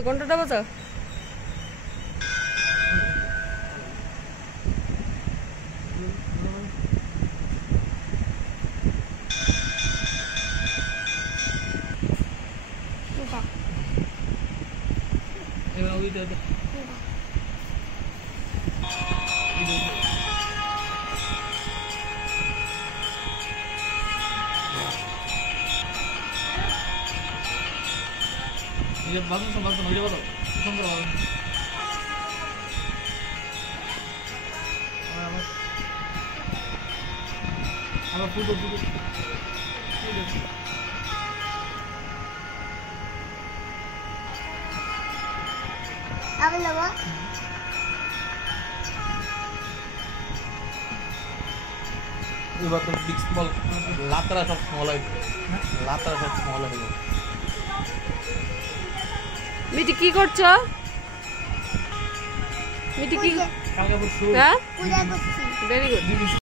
ঘন্টাটা বাজা bathroom bathroom হয়ে যাবো সুন্দর আমার ফুটো ফুটো এবার তো বিগ স্মল লাতারা সব স্মল হয়ে লাতারা সব স্মল হয়ে গেল মিটি কি করছো মিটি কি হ্যাঁ ভেরি গুড